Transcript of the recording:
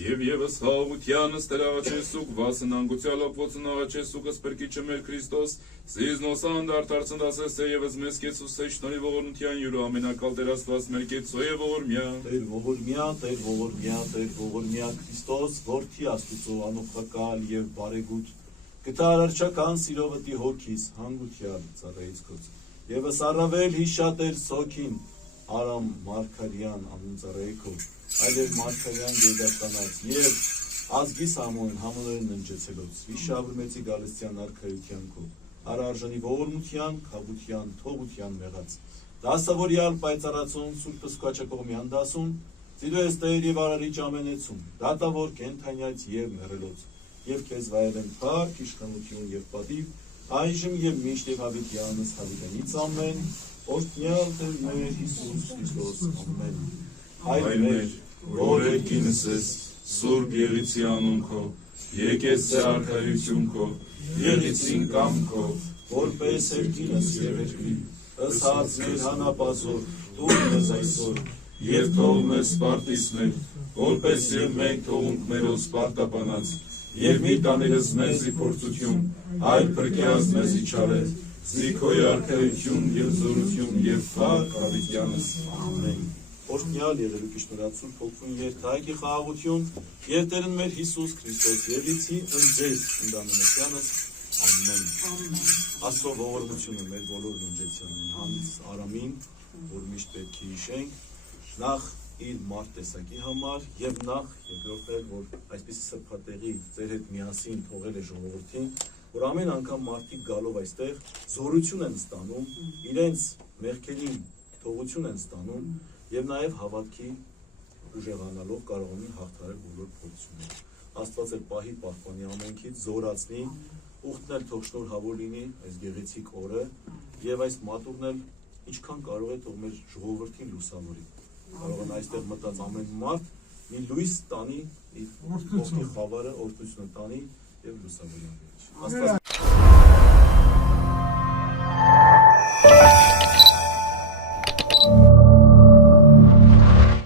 Եվ ևս խաղաղությանս տերաղաչեսուկ, վասն անգուցյալով ոծնաղաչեսուկս պրկիչը մեր Քրիստոս, սիզնոսան դարտարցնդասես է ևս մեզ կեցուս է շնորի ողորմության յուրու ամենակալ տերաստված մեր կեցո է ողորմյա։ Տեր ողորմյա Քրիստոս, որդի Աստուծո անոխակալ եւ բարեգութ, գտա արարչական սիրովտի հոգիս, հանգուցյալ ծառայից կոց, ևս առավել հիշատեր սոքին, Արամ Մարգարյան անուն ծառայիքով, այլև Մարգարյան գեդաշտանած եւ ազգիս համոյն համոներն ընջեցելոց, վիշաբրմեցի գալստյան արքայության քո, արարժանի ողորմության, քավության, թողության մեղած, դասավորյալ պայծառացուն, սուրբ սկաչակողմյան դասուն, ծիրու ես Տեր եւ արարիչ ամենեցում, դատավոր կենթանյաց եւ մեռելոց, եւ քեզ վայելեն փառք, իշխանություն եւ պատիվ, այժմ եւ միշտ եւ հավիտյանս հավիտյանից ամեն, օրհնյալ Տեր մեր Հիսուս Քրիստոս, ամեն։ Հայր մեր, որ երկինս ես, սուրբ եղիցի անուն քո, եկես ձեր արքայություն քո, եղիցին կամքով, որպես երկինս եւ երկրի, ըստ մեր հանապազոր, տուր մեզ այսօր, եւ թող մեզ սպարտիսներ, որպես եւ մենք թողունք մերոց սպարտապանած, եւ մի տանելս մեզի փորձություն, այլ փրկյաս մեզի չարեց, Զիքոյ արքայություն եւ զորություն եւ փառք հավիտյանս, ամեն։ Օրհնյալ եղերուկ իշնորացուն փոխվում երթայքի խաղաղություն եւ Տերն մեր Հիսուս Քրիստոս եղիցի ընձեզ ընդամենությանս, ամեն։ Աստծո ողորմությունը մեր բոլոր ընջեցյանին, հանց Արամին, որ միշտ պետք է հիշենք, նախ իր մարդ տեսակի համար եւ նախ երկրորդել, որ այսպիսի սրբատեղի ձեր հետ միասին թողել է ժողովրդին, որ ամեն անգամ մարդիկ գալով այստեղ զորություն են ստանում, իրենց մեղքերին թողություն են ստանում եւ նաեւ հավատքի ուժեղանալով կարողանում հաղթահարել բոլոր փորձությունները։ Աստված էլ պահի պահպանի ամենքից, զորացնի, ուխտնել թող շնորհավոր լինի այս գեղեցիկ օրը եւ այս մատուրն էլ ինչքան կարող է թող մեր ժողովրդին լուսավորի։ Կարող են այստեղ մտած ամեն մարդ մի լույս տանի, իր ողքի խավարը օրհնությունը տանի եւ լուսավորի։ Աստված